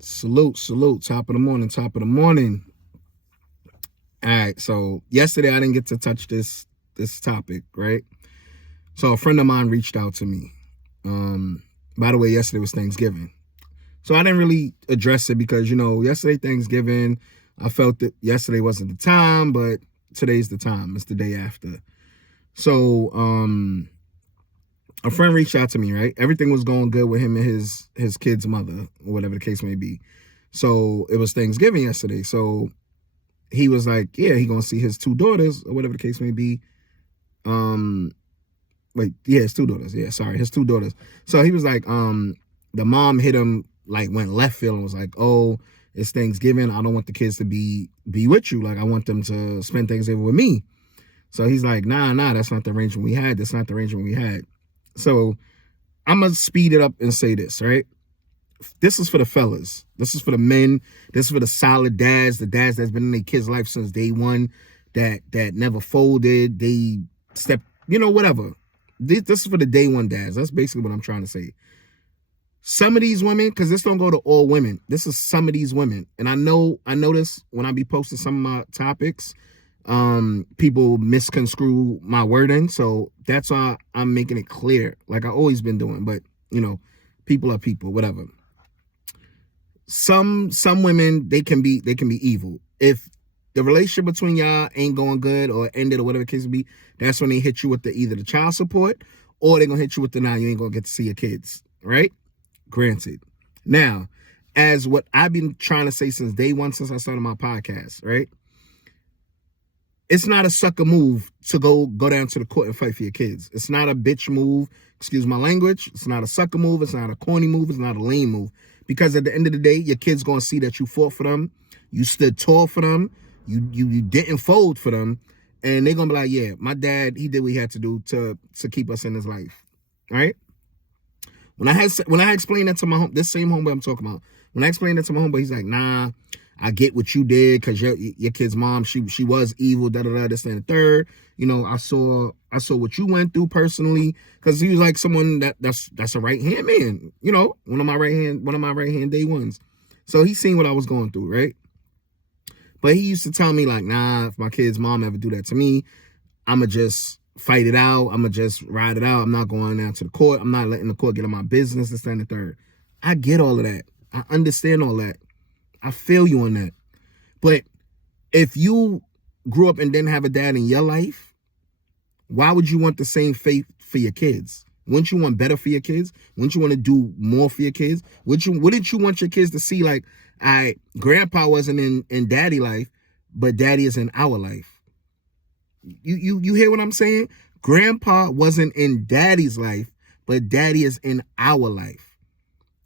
Salute. Top of the morning. All right, so yesterday I didn't get to touch this topic, right? So a friend of mine reached out to me. By the way, yesterday was Thanksgiving. So I didn't really address it because, yesterday Thanksgiving, I felt that yesterday wasn't the time, but today's the time. It's the day after. So a friend reached out to me, right? Everything was going good with him and his kid's mother, or whatever the case may be. So it was Thanksgiving yesterday. So he was like, yeah, he gonna see his two daughters, or whatever the case may be. His two daughters. Yeah, sorry, his two daughters. So he was like, the mom hit him, like went left field and was like, oh, it's Thanksgiving. I don't want the kids to be with you. Like, I want them to spend Thanksgiving with me. So he's like, nah, that's not the arrangement we had. That's not the arrangement we had. So I'm going to speed it up and say this, right? This is for the fellas. This is for the men. This is for the solid dads, the dads that's been in their kids' life since day one, that never folded. They stepped, whatever. This is for the day one dads. That's basically what I'm trying to say. Some of these women, because this don't go to all women. This is some of these women. And I know this when I be posting some of my topics. People misconstrue my wording. So that's why I'm making it clear. Like I always been doing. But, people are people, whatever. Some women, they can be evil. If the relationship between y'all ain't going good or ended or whatever the case may be, that's when they hit you with either the child support or they're gonna hit you with the, now you ain't gonna get to see your kids, right? Granted. Now, as what I've been trying to say since day one, since I started my podcast, right? It's not a sucker move to go down to the court and fight for your kids. It's not a bitch move. Excuse my language. It's not a sucker move. It's not a corny move. It's not a lame move. Because at the end of the day, your kids gonna see that you fought for them, you stood tall for them, you didn't fold for them, and they're gonna be like, yeah, my dad, he did what he had to do to keep us in his life, right? When I explained that to my home, this same homeboy I'm talking about, when I explained that to my homeboy, he's like, nah, I get what you did because your kid's mom, she was evil, this and the third. I saw what you went through personally, because he was like someone that's a right hand man. One of my right hand day ones. So he seen what I was going through, right? But he used to tell me like, nah, if my kid's mom ever do that to me, I'ma just fight it out. I'ma just ride it out. I'm not going down to the court. I'm not letting the court get on my business, this and the third. I get all of that. I understand all that. I feel you on that. But if you grew up and didn't have a dad in your life, why would you want the same fate for your kids? Wouldn't you want better for your kids? Wouldn't you want to do more for your kids? Wouldn't you want your kids to see like, grandpa wasn't in daddy life, but daddy is in our life? You hear what I'm saying? Grandpa wasn't in daddy's life, but daddy is in our life.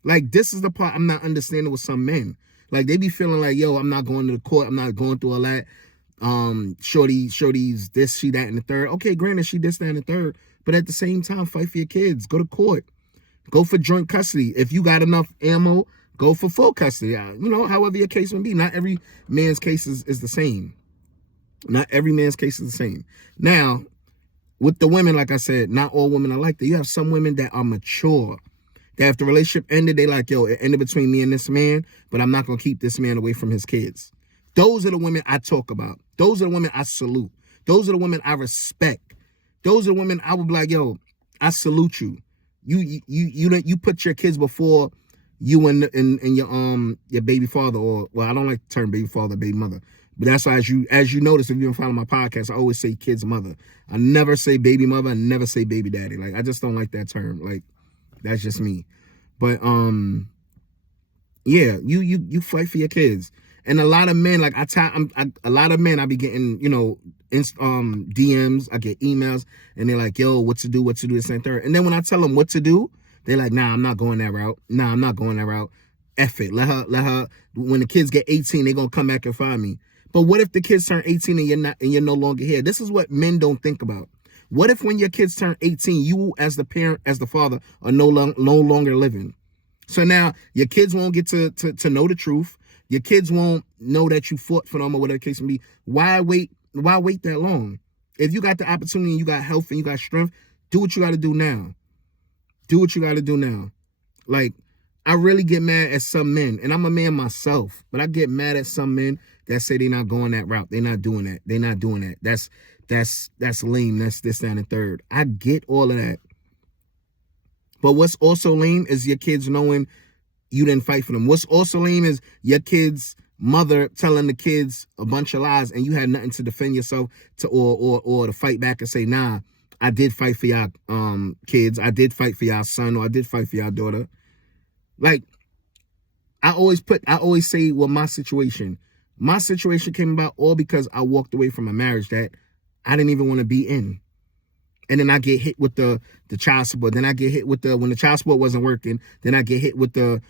Like, this is the part I'm not understanding with some men. Like, they be feeling like, yo, I'm not going to the court. I'm not going through all that. Shorty's this, she, that, and the third. Okay, granted, she this, that, and the third. But at the same time, fight for your kids. Go to court. Go for joint custody. If you got enough ammo, go for full custody. However your case may be. Not every man's case is the same. Not every man's case is the same. Now, with the women, like I said, not all women are like that. You have some women that are mature. That if the relationship ended, they like, yo, it ended between me and this man, but I'm not going to keep this man away from his kids. Those are the women I talk about. Those are the women I salute. Those are the women I respect. Those are the women I would be like, yo, I salute you. You put your kids before you and your baby father, or, well, I don't like the term baby father, baby mother. But that's why, as you notice, if you've been following my podcast, I always say kid's mother. I never say baby mother. I never say baby daddy. Like, I just don't like that term. Like, that's just me. But yeah, you fight for your kids. And a lot of men, like a lot of men, I be getting, DMs, I get emails, and they're like, yo, what to do, this and third. And then when I tell them what to do, they're like, nah, I'm not going that route. Nah, I'm not going that route. F it. Let her, when the kids get 18, they're gonna come back and find me. But what if the kids turn 18 and you're no longer here? This is what men don't think about. What if when your kids turn 18, you as the parent, as the father, are no longer living? So now your kids won't get to know the truth. Your kids won't know that you fought for them or whatever the case may be. Why wait that long? If you got the opportunity and you got health and you got strength, do what you got to do now. Do what you got to do now. Like, I really get mad at some men, and I'm a man myself, but I get mad at some men that say they're not going that route. They're not doing that. They're not doing that. That's lame. That's this, that, and the third. I get all of that. But what's also lame is your kids knowing you didn't fight for them. What's also lame is your kids' mother telling the kids a bunch of lies and you had nothing to defend yourself to or to fight back and say, nah, I did fight for y'all kids. I did fight for y'all son, or I did fight for y'all daughter. Like, I always say, well, my situation came about all because I walked away from a marriage that I didn't even want to be in. And then I get hit with the child support. Then I get hit with when the child support wasn't working, then I get hit with the,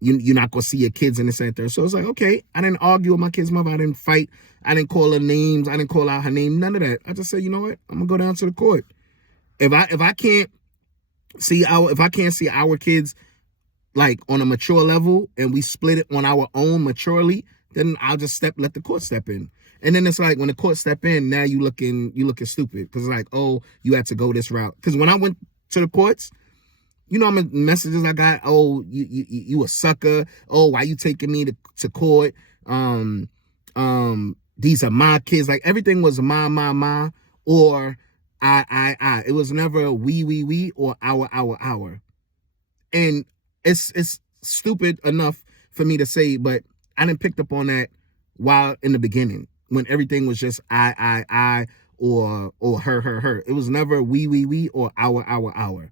you're not going to see your kids in the center. So it's like, okay, I didn't argue with my kid's mother. I didn't fight. I didn't call her names. I didn't call out her name. None of that. I just said, you know what? I'm going to go down to the court. If I can't see our kids like on a mature level and we split it on our own maturely, then I'll just let the court step in. And then it's like when the court step in, now you looking stupid because it's like, oh, you had to go this route. Because when I went to the courts, you know how many messages I got? Oh, you a sucker. Oh, why you taking me to court? These are my kids. Like everything was my, or I. It was never we, or our. And it's stupid enough for me to say, but I didn't pick up on that while in the beginning when everything was just I, or her. It was never we, or our.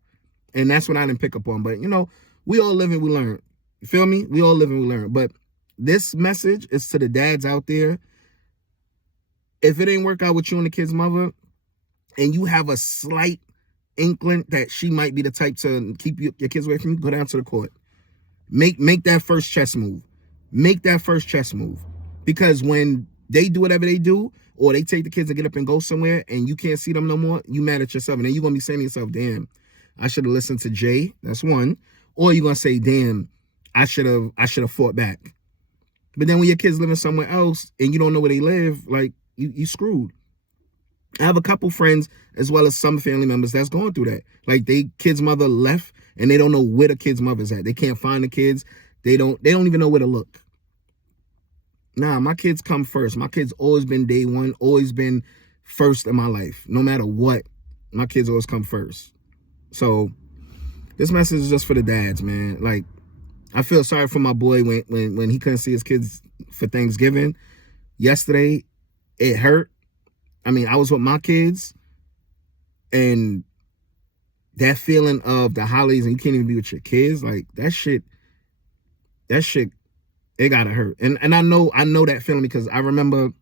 And that's what I didn't pick up on. But, you know, we all live and we learn. You feel me? We all live and we learn. But this message is to the dads out there. If it ain't work out with you and the kid's mother, and you have a slight inkling that she might be the type to keep your kids away from you, go down to the court. Make that first chess move. Make that first chess move. Because when they do whatever they do, or they take the kids and get up and go somewhere, and you can't see them no more, you mad at yourself. And then you're going to be saying to yourself, damn, I should have listened to Jay. That's one. Or you're going to say, damn, I should have fought back. But then when your kids living somewhere else and you don't know where they live, like, you screwed. I have a couple friends as well as some family members that's going through that. Like, they kid's mother left and they don't know where the kid's mother's at. They can't find the kids. They don't even know where to look. Nah, my kids come first. My kids always been day one, always been first in my life. No matter what, my kids always come first. So this message is just for the dads, man. Like, I feel sorry for my boy when he couldn't see his kids for Thanksgiving. Yesterday, it hurt. I mean, I was with my kids, and that feeling of the holidays and you can't even be with your kids, like that shit, it gotta hurt. And I know that feeling because I remember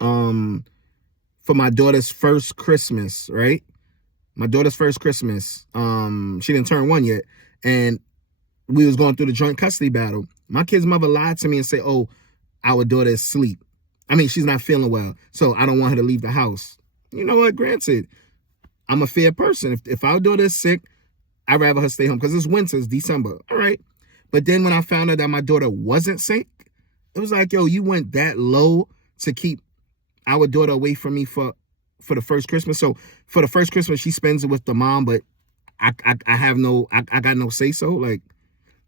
for my daughter's first Christmas, right? My daughter's first Christmas, she didn't turn 1 yet, and we was going through the joint custody battle. My kid's mother lied to me and said, oh, our daughter is asleep. I mean, she's not feeling well, so I don't want her to leave the house. You know what? Granted, I'm a fair person. If our daughter is sick, I'd rather her stay home because it's winter, it's December. All right. But then when I found out that my daughter wasn't sick, it was like, yo, you went that low to keep our daughter away from me for the first Christmas. So for the first Christmas, she spends it with the mom, but I got no say so. Like,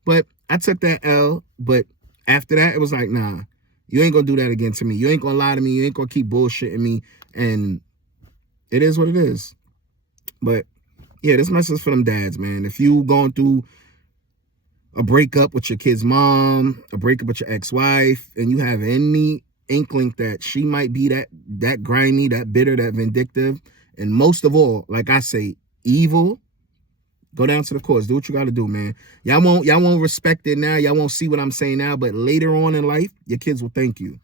but I took that L. But after that, it was like, nah, you ain't gonna do that again to me. You ain't gonna lie to me. You ain't gonna keep bullshitting me. And it is what it is. But yeah, this message is for them dads, man. If you going through a breakup with your kid's mom, a breakup with your ex-wife, and you have any inkling that she might be that grimy, that bitter, that vindictive, and most of all, like I say, evil, go down to the courts. Do what you got to do, man. Y'all won't respect it now. Y'all won't see what I'm saying now, but later on in life, your kids will thank you.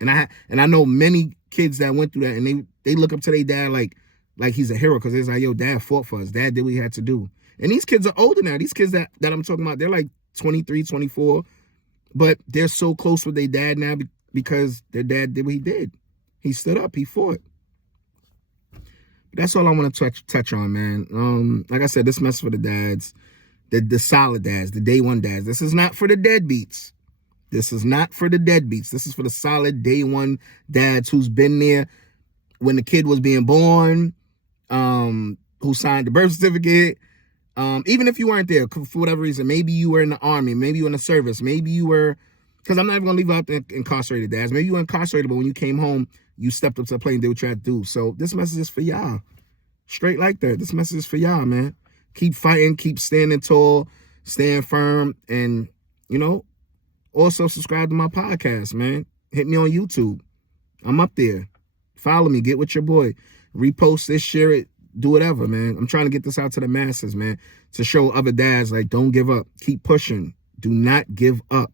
And I know many kids that went through that, and they look up to their dad like he's a hero because it's like, yo, dad fought for us. Dad did what he had to do. And these kids are older now. These kids that I'm talking about, they're like 23, 24, but they're so close with their dad now because their dad did what he did. He stood up. He fought. That's all I want to touch on, man. Like I said, this mess for the dads, the solid dads, the day one dads. This is not for the deadbeats. This is not for the deadbeats. This is for the solid day one dads who's been there when the kid was being born, who signed the birth certificate, Even if you weren't there for whatever reason, maybe you were in the army, maybe you were in the service, maybe you were, because I'm not even gonna leave out the incarcerated dads. Maybe you were incarcerated, but when you came home, you stepped up to the plate and did what you had to do. So this message is for y'all. Straight like that. This message is for y'all, man. Keep fighting, keep standing tall, staying firm, and also subscribe to my podcast, man. Hit me on YouTube. I'm up there. Follow me. Get with your boy. Repost this, share it, do whatever, man. I'm trying to get this out to the masses, man, to show other dads, like, don't give up. Keep pushing. Do not give up.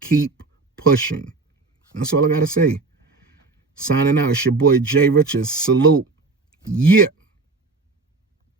Keep pushing. That's all I got to say. Signing out. It's your boy, Jay Richards. Salute. Yeah.